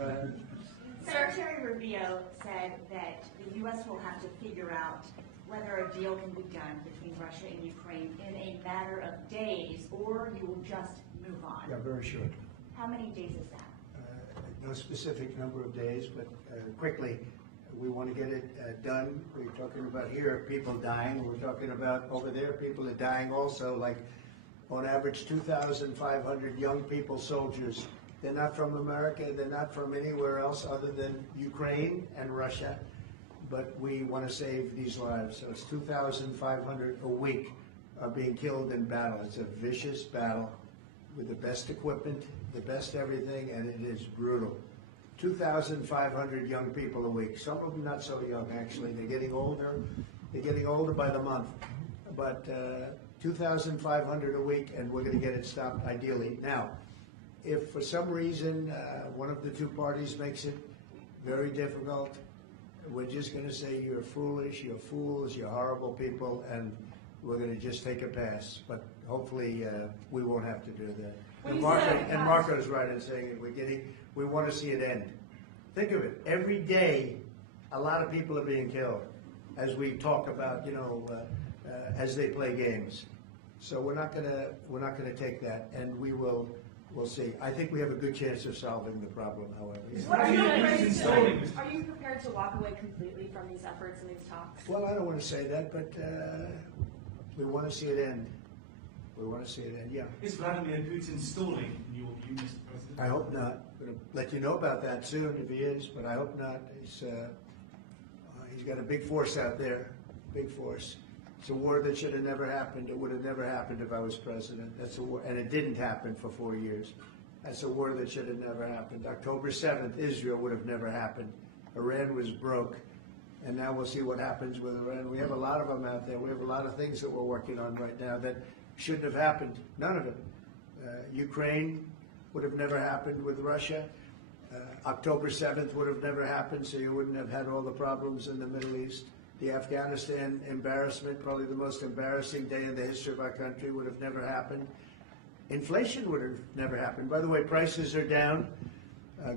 Go ahead. Secretary Rubio said that the U.S. will have to figure out whether a deal can be done between Russia and Ukraine in a matter of days, or you will just move on. Yeah, very short. How many days is that? No specific number of days, but quickly. We want to get it done. We're talking about here people dying. We're talking about over there people are dying also, like on average 2,500 young people, soldiers. They're not from America. They're not from anywhere else other than Ukraine and Russia. But we want to save these lives. So it's 2,500 a week are being killed in battle. It's a vicious battle with the best equipment, the best everything, and it is brutal. 2,500 young people a week. Some of them not so young, actually. They're getting older. They're getting older by the month. But 2,500 a week, and we're going to get it stopped ideally. Now, if for some reason one of the two parties makes it very difficult, we're just going to say you're foolish, you're fools, you're horrible people, and we're going to just take a pass. But hopefully we won't have to do that. And Marco's right in saying it. We want to see it end. Think of it. Every day, a lot of people are being killed, as we talk about, as they play games. So we're not gonna take that, and we'll see. I think we have a good chance of solving the problem, however. Are you prepared to walk away completely from these efforts and these talks? Well, I don't want to say that, but we want to see it end. We want to see it end, yeah. Is Vladimir Putin stalling, in your view, Mr. President? I hope not. I'm going to let you know about that soon if he is, but I hope not. He's got a big force out there, big force. It's a war that should have never happened. It would have never happened if I was president. That's a war, and it didn't happen for 4 years. That's a war that should have never happened. October 7th, Israel would have never happened. Iran was broke, and now we'll see what happens with Iran. We have a lot of them out there. We have a lot of things that we're working on right now that shouldn't have happened. None of it. Ukraine would have never happened with Russia. October 7th would have never happened, so you wouldn't have had all the problems in the Middle East. The Afghanistan embarrassment, probably the most embarrassing day in the history of our country, would have never happened. Inflation would have never happened. By the way, prices are down.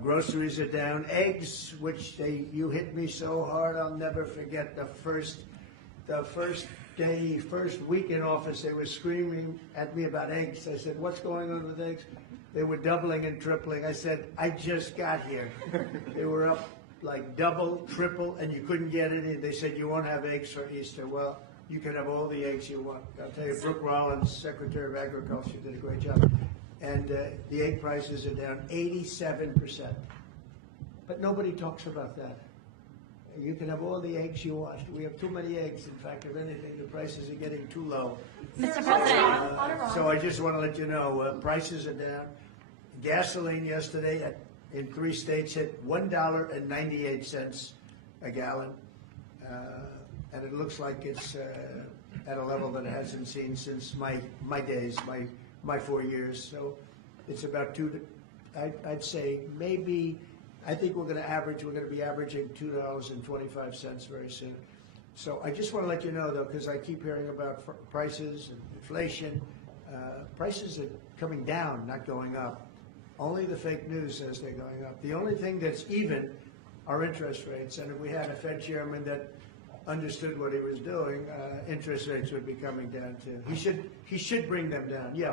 Groceries are down. Eggs, which you hit me so hard, I'll never forget the first week in office, they were screaming at me about eggs. I said, what's going on with eggs? They were doubling and tripling. I said, I just got here. They were up like double, triple, and you couldn't get any. They said, you won't have eggs for Easter. Well, you can have all the eggs you want. I'll tell you, Brooke Rollins, Secretary of Agriculture, did a great job. And the egg prices are down 87%. But nobody talks about that. You can have all the eggs you want. We have too many eggs. In fact, if anything, the prices are getting too low. Mr. President, So I just want to let you know, prices are down. Gasoline yesterday in 3 states hit $1.98 a gallon. And it looks like it's at a level that it hasn't seen since my days, my 4 years. So it's about I'd say maybe, I think we're going to be averaging $2.25 very soon. So I just want to let you know, though, because I keep hearing about prices and inflation. Prices are coming down, not going up. Only the fake news says they're going up. The only thing that's even are interest rates. And if we had a Fed chairman that understood what he was doing, interest rates would be coming down too. He should bring them down. Yeah.